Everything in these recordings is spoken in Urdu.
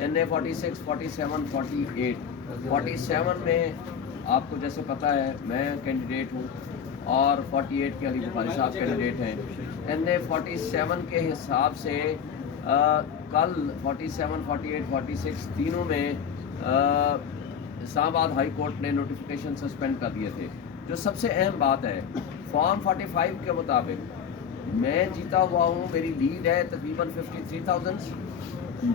NA46, 47, 48. 47 میں آپ کو جیسے پتہ ہے میں کینڈیڈیٹ ہوں اور 48 کے علی بخاری صاحب کینڈیڈیٹ ہیں. NA47 کے حساب سے کل 47, 48, 46 تینوں میں اسلام آباد ہائی کورٹ نے نوٹیفیکیشن سسپینڈ کر دیے تھے. جو سب سے اہم بات ہے فارم 45 کے مطابق میں جیتا ہوا ہوں, میری لیڈ ہے تقریباً 53,000,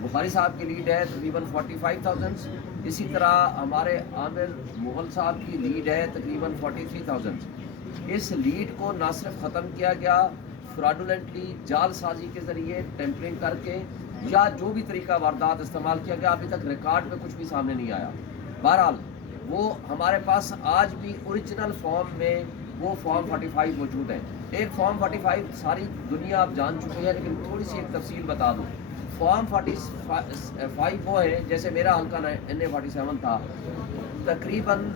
بخاری صاحب کی لیڈ ہے تقریباً 45,000, اسی طرح ہمارے عامر مغل صاحب کی لیڈ ہے تقریباً 43,000. اس لیڈ کو نہ صرف ختم کیا گیا فراڈولنٹلی جال سازی کے ذریعے ٹیمپرنگ کر کے یا جو بھی طریقہ واردات استعمال کیا گیا, ابھی تک ریکارڈ میں کچھ بھی سامنے نہیں آیا. بہرحال وہ ہمارے پاس آج بھی اوریجنل فارم میں وہ فارم 45 موجود ہے. ایک فارم 45 ساری دنیا آپ جان چکے ہیں, لیکن تھوڑی سی ایک تفصیل بتا دوں. فارم 45 وہ ہے جیسے میرا حلقہ NA47 تھا, تقریباً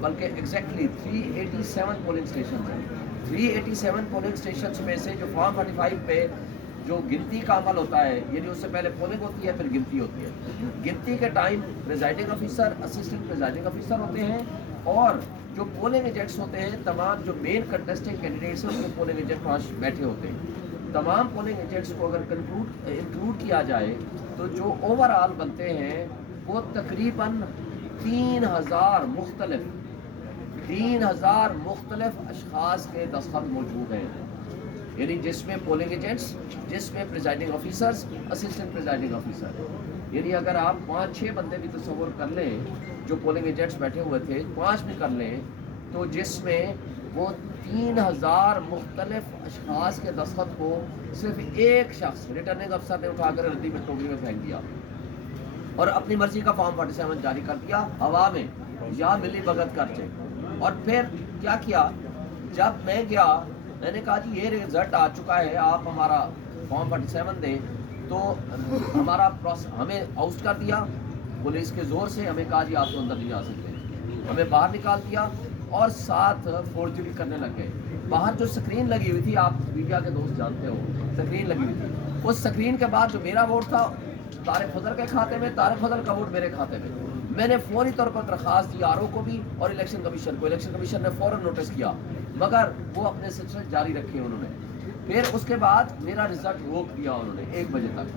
بلکہ ایگزیکٹلی 387 پولنگ اسٹیشن ہیں. 387 پولنگ اسٹیشنس میں سے جو فارم 45 پہ جو گنتی کا عمل ہوتا ہے, یعنی اس سے پہلے پولنگ ہوتی ہے پھر گنتی ہوتی ہے. گنتی کے time presiding officer, assistant presiding officer ہوتے ہیں, اور جو پولنگ ایجنٹس ہوتے ہیں تمام جو مین کنٹیسٹنگ کینڈیڈیٹس ہیں اس میں پولنگ ایجنٹ وہاں بیٹھے ہوتے ہیں. تمام پولنگ ایجنٹس کو اگر انکلوڈ کیا جائے تو جو اوور آل بنتے ہیں وہ تقریباً 3,000 مختلف اشخاص کے دستخط موجود ہیں. یعنی جس میں پولنگ ایجنٹس, جس میں presiding officers, assistant presiding officer. یعنی اگر آپ 5-6 بندے بھی تصور کر لیں جو پولنگ ایجنٹس بیٹھے ہوئے تھے, 5 بھی کر لیں, تو جس میں وہ 3,000 مختلف اشخاص کے دستخط کو صرف ایک شخص ریٹرننگ افسر نے اٹھا کر ردی میں ٹوکری میں پھینک دیا اور اپنی مرضی کا فارم 47 جاری کر دیا ہوا میں, یا ملی بھگت کر کے. اور پھر کیا کیا, جب میں گیا میں نے کہا جی یہ رزلٹ آ چکا ہے, آپ ہمارا فارم 47 دیں, تو ہمارا ہمیں آؤٹ کر دیا پولیس کے زور سے. ہمیں کہا جی آپ تو اندر نہیں جا سکتے, ہمیں باہر نکال دیا اور ساتھ فورجری کرنے لگ گئے. باہر جو سکرین لگی ہوئی تھی, آپ میڈیا کے دوست جانتے ہو, سکرین لگی ہوئی تھی, اس سکرین کے بعد جو میرا ووٹ تھا طارق فضل کے کھاتے میں, طارق فضل کا ووٹ میرے کھاتے میں. میں نے فوری طور پر درخواست دی RO کو بھی اور الیکشن کمیشن کو. الیکشن کمیشن نے فوراً نوٹس کیا, مگر وہ اپنے سلسلے جاری رکھے انہوں نے. پھر اس کے بعد میرا رزلٹ روک دیا انہوں نے 1 بجے تک.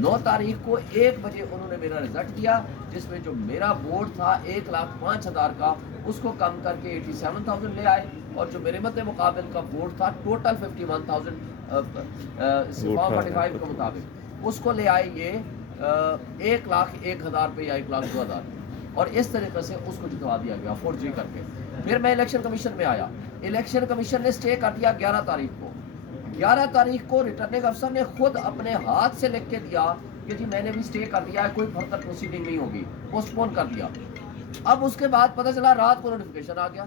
9 تاریخ کو 1 بجے انہوں نے میرا رزلٹ دیا, جس میں جو میرا ووٹ تھا 1,05,000 کا, اس کو کم کر کے 87,000 لے آئے, اور جو میرے مد مقابل کا ووٹ تھا ٹوٹل 51,000 فارم 45 کے مطابق, اس کو لے آئے یہ 1,01,000 پہ یا 1,02,000, اور اس طریقے سے اس کو جتوا دیا گیا فورجری کر کے. پھر میں الیکشن کمیشن میں آیا, الیکشن کمیشن نے اسٹے کر دیا 11 تاریخ کو. 11 تاریخ کو ریٹرننگ افسر نے خود اپنے ہاتھ سے لکھ کے دیا کہ جی میں نے بھی اسٹے کر دیا ہے, کوئی فردر پروسیڈنگ نہیں ہوگی, پوسٹ پون کر دیا. اب اس کے بعد پتہ چلا رات کو نوٹیفیکیشن آ گیا.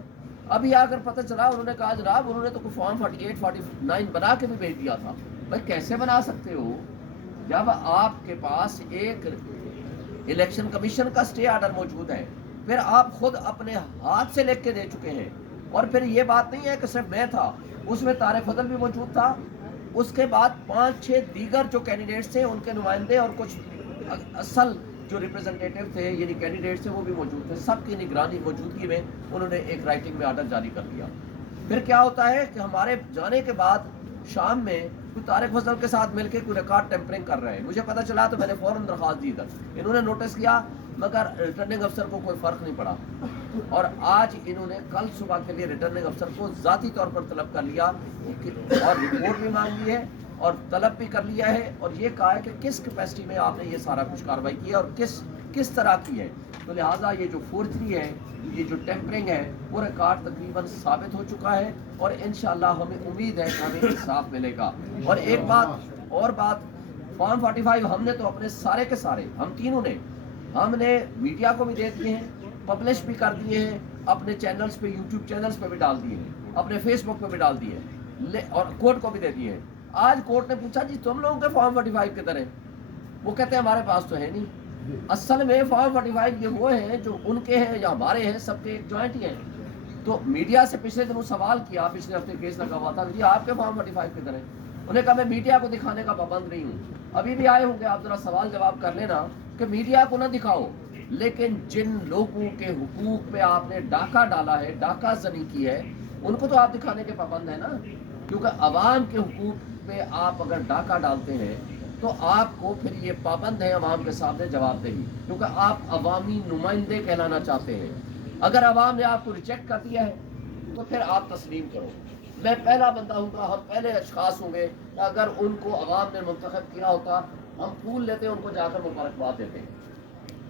ابھی آ کر پتہ چلا انہوں نے کہا جناب انہوں نے تو فارم 48, 49 بنا کے بھی بھیج دیا تھا. بھائی کیسے بنا سکتے ہو جب آپ کے پاس ایک الیکشن کمیشن کا اسٹے آرڈر موجود ہے, پھر آپ خود اپنے ہاتھ سے لکھ کے دے چکے ہیں. اور پھر یہ بات نہیں ہے کہ صرف میں تھا, اس میں طارق فضل بھی موجود تھا, اس کے بعد 5-6 دیگر جو کینڈیڈیٹس تھے ان کے نمائندے اور کچھ اصل جو ریپرزنٹیٹیو تھے یعنی کینڈیڈیٹس تھے وہ بھی موجود تھے. سب کی نگرانی موجودگی میں انہوں نے ایک رائٹنگ میں آرڈر جاری کر دیا. پھر کیا ہوتا ہے کہ ہمارے جانے کے بعد شام میں کوئی طارق فضل کے ساتھ مل کے کوئی ریکارڈ ٹیمپرنگ کر رہے ہیں. مجھے پتہ چلا تو میں نے فوراً درخواست دی. انہوں نے نوٹس کیا, مگر ریٹرننگ افسر کو کوئی فرق نہیں پڑا, اور آج انہوں نے کل صبح کے لیے ریٹرننگ افسر کو ذاتی طور پر طلب کر لیا اور رپورٹ بھی مانگ لی ہے اور طلب بھی کر لیا ہے, اور یہ کہا ہے کہ کس کیپیسٹی میں آپ نے یہ سارا کچھ کارروائی کی ہے اور کس طرح کی ہے. تو لہٰذا یہ جو فورجری ہے, یہ جو ٹیمپرنگ ہے, وہ ریکارڈ تقریباً ثابت ہو چکا ہے, اور انشاءاللہ ہمیں امید ہے کہ ہمیں انصاف ملے گا. اور ایک بات فارم 45 ہم نے تو اپنے سارے کے سارے, ہم تینوں نے, ہم نے میڈیا کو بھی دے دیے ہیں, پبلش بھی کر دیے ہیں, اپنے چینلز پہ یوٹیوب چینلز پہ بھی ڈال دیے ہیں, اپنے فیس بک پہ بھی ڈال دیے ہیں, اور کورٹ کو بھی دے دیے ہیں. آج کورٹ نے پوچھا جی تم لوگوں کے فارم 45 کدھر ہیں؟ وہ کہتے ہیں ہمارے پاس تو ہے نہیں. اصل میں فارم 45 یہ وہ ہیں جو ان کے ہیں یا ہمارے ہیں, سب کے ایک جوائنٹ ہی ہیں. تو میڈیا سے پچھلے دنوں سوال کیا, پچھلے ہفتے کیس لگا ہوا تھا, جی آپ کے فارم 45 کدھر ہیں؟ انہیں کہا میں میڈیا کو دکھانے کا پابند نہیں ہوں. ابھی بھی آئے ہوں گے, آپ ذرا سوال جواب کر لینا کہ میڈیا کو نہ دکھاؤ, لیکن جن لوگوں کے حقوق پہ آپ نے ڈاکہ ڈالا ہے, ڈاکہ زنی کی ہے, ان کو تو آپ دکھانے کے پابند ہیں نا. کیونکہ عوام کے حقوق پہ آپ اگر ڈاکہ ڈالتے ہیں تو آپ کو پھر یہ پابند ہے عوام کے سامنے جواب دہی, کیونکہ آپ عوامی نمائندے کہلانا چاہتے ہیں. اگر عوام نے آپ کو ریجیکٹ کر دیا ہے تو پھر آپ تسلیم کرو. میں پہلا بندہ ہوں گا, ہم پہلے اشخاص ہوں گے کہ اگر ان کو عوام نے منتخب کیا ہوتا ہم پھول لیتے ہیں, ان کو جا کر مبارکباد دیتے ہیں.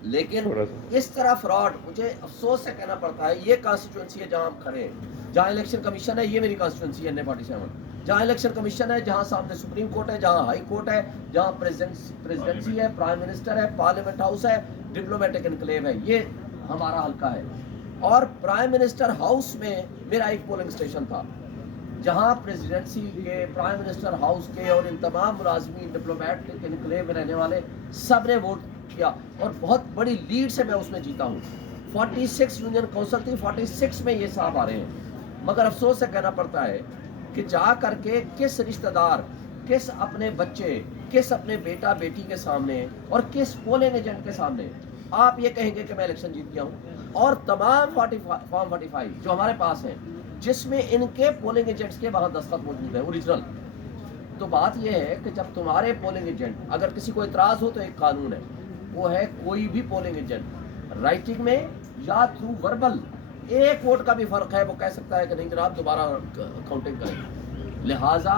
لیکن اس طرح فراڈ, مجھے افسوس سے کہنا پڑتا ہے, یہ کانسٹیچوئنسی ہے جہاں ہم کھڑے ہیں, جہاں الیکشن کمیشن ہے, یہ میری کانسٹیچوئنسی ہے N47, جہاں الیکشن کمیشن ہے, جہاں سامنے سپریم کورٹ ہے, جہاں ہائی کورٹ ہے, جہاں پریزیڈنسی ہے, پرائم منسٹر ہے, پارلیمنٹ ہاؤس ہے, ڈپلومیٹک انکلیو ہے, یہ ہمارا حلقہ ہے. اور پرائم منسٹر ہاؤس میں میرا ایک پولنگ اسٹیشن تھا, جہاں پریزیڈنسی کے, پرائم منسٹر ہاؤس کے اور ان تمام ملازمین ڈپلومیٹک انکلیو میں رہنے والے سب نے ووٹ کیا, اور بہت بڑی لیڈ سے میں اس میں جیتا ہوں. 46 یونین کونسل تھی, 46 میں یہ صاحب آ رہے ہیں. مگر افسوس سے کہنا پڑتا ہے کہ جا کر کے کس رشتہ دار, کس اپنے بچے, کس اپنے بیٹا بیٹی کے سامنے اور کس پولنگ ایجنٹ کے سامنے آپ یہ کہیں گے کہ میں الیکشن جیت گیا ہوں. اور تمام فارم 45 جو ہمارے پاس ہیں, جس میں ان کے پولنگ ایجنٹس کے وہاں دستخط موجود ہے اوریجنل. تو بات یہ ہے کہ جب تمہارے پولنگ ایجنٹ, اگر کسی کو اعتراض ہو تو ایک قانون ہے, وہ ہے کوئی بھی پولنگ ایجنٹ رائٹنگ میں یا تھرو وربل, ایک ووٹ کا بھی فرق ہے, وہ کہہ سکتا ہے کہ نہیں جناب دوبارہ کاؤنٹنگ کریں. لہٰذا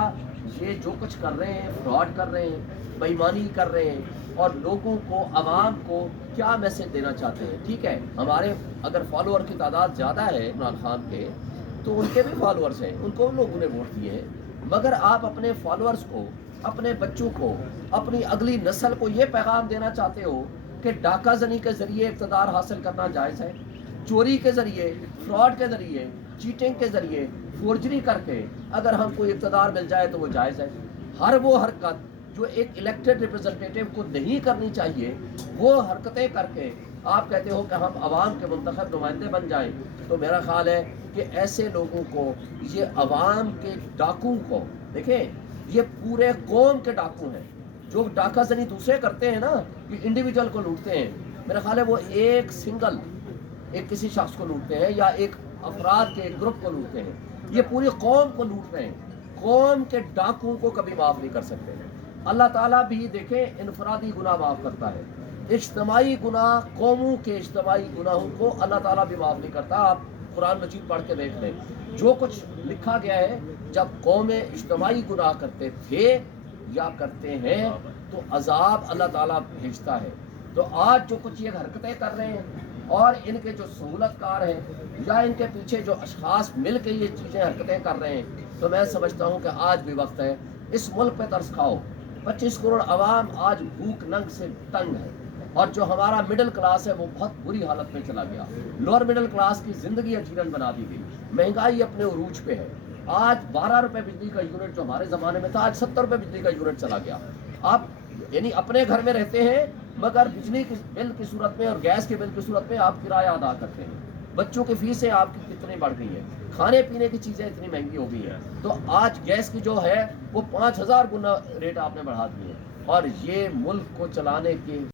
یہ جو کچھ کر رہے ہیں, فراڈ کر رہے ہیں, بے ایمانی کر رہے ہیں, اور لوگوں کو, عوام کو کیا میسج دینا چاہتے ہیں. ٹھیک ہے, ہمارے اگر فالوور کی تعداد زیادہ ہے عمران خان کے, تو ان کے بھی فالوورز ہیں, ان کو لوگوں نے ووٹ دیے ہیں. مگر آپ اپنے فالوورز کو, اپنے بچوں کو, اپنی اگلی نسل کو یہ پیغام دینا چاہتے ہو کہ ڈاکہ زنی کے ذریعے اقتدار حاصل کرنا جائز ہے, چوری کے ذریعے, فراڈ کے ذریعے, چیٹنگ کے ذریعے, فورجری کر کے اگر ہم کو اقتدار مل جائے تو وہ جائز ہے. ہر وہ حرکت جو ایک الیکٹڈ ریپرزنٹیٹیو کو نہیں کرنی چاہیے, وہ حرکتیں کر کے آپ کہتے ہو کہ ہم عوام کے منتخب نمائندے بن جائیں, تو میرا خیال ہے کہ ایسے لوگوں کو, یہ عوام کے ڈاکوں کو, دیکھیں یہ پورے قوم کے ڈاکو ہیں. جو ڈاکہ زنی دوسرے کرتے ہیں نا, کہ انڈیویجول کو لوٹتے ہیں, میرا خیال ہے وہ ایک سنگل, ایک کسی شخص کو لوٹتے ہیں یا ایک افراد کے گروپ کو لوٹتے ہیں, یہ پوری قوم کو لوٹ رہے ہیں. قوم کے ڈاکوں کو کبھی معاف نہیں کر سکتے. اللہ تعالیٰ بھی دیکھیں انفرادی گناہ معاف کرتا ہے, اجتماعی گناہ, قوموں کے اجتماعی گناہوں کو اللہ تعالیٰ بھی معاف نہیں کرتا. آپ قرآن مجید پڑھ کے دیکھ لیں, جو کچھ لکھا گیا ہے, جب قومیں اجتماعی گناہ کرتے تھے یا کرتے ہیں تو عذاب اللہ تعالیٰ بھیجتا ہے. تو آج جو کچھ یہ حرکتیں کر رہے ہیں, اور ان کے جو سہولت کار ہیں یا ان کے پیچھے جو اشخاص مل کے یہ چیزیں حرکتیں کر رہے ہیں, تو میں سمجھتا ہوں کہ آج بھی وقت ہے, اس ملک پہ ترس کھاؤ. 25 کروڑ عوام آج بھوک ننگ سے تنگ ہے, اور جو ہمارا مڈل کلاس ہے وہ بہت بری حالت میں چلا گیا. لوور مڈل کلاس کی زندگی اجیرن بنا دی گئی, مہنگائی اپنے عروج پہ ہے. آج 12 روپے بجلی کا یونٹ جو ہمارے زمانے میں تھا, آج 70 روپے بجلی کا یونٹ چلا گیا. آپ یعنی اپنے گھر میں رہتے ہیں مگر بجلی کے بل کی صورت میں اور گیس کے بل کی صورت میں آپ کرایہ ادا کرتے ہیں. بچوں کی فیسیں آپ کی کتنی بڑھ گئی ہیں, کھانے پینے کی چیزیں اتنی مہنگی ہو گئی ہیں. تو آج گیس کی جو ہے وہ 5000 گنا ریٹ آپ نے بڑھا دی ہے, اور یہ ملک کو چلانے کے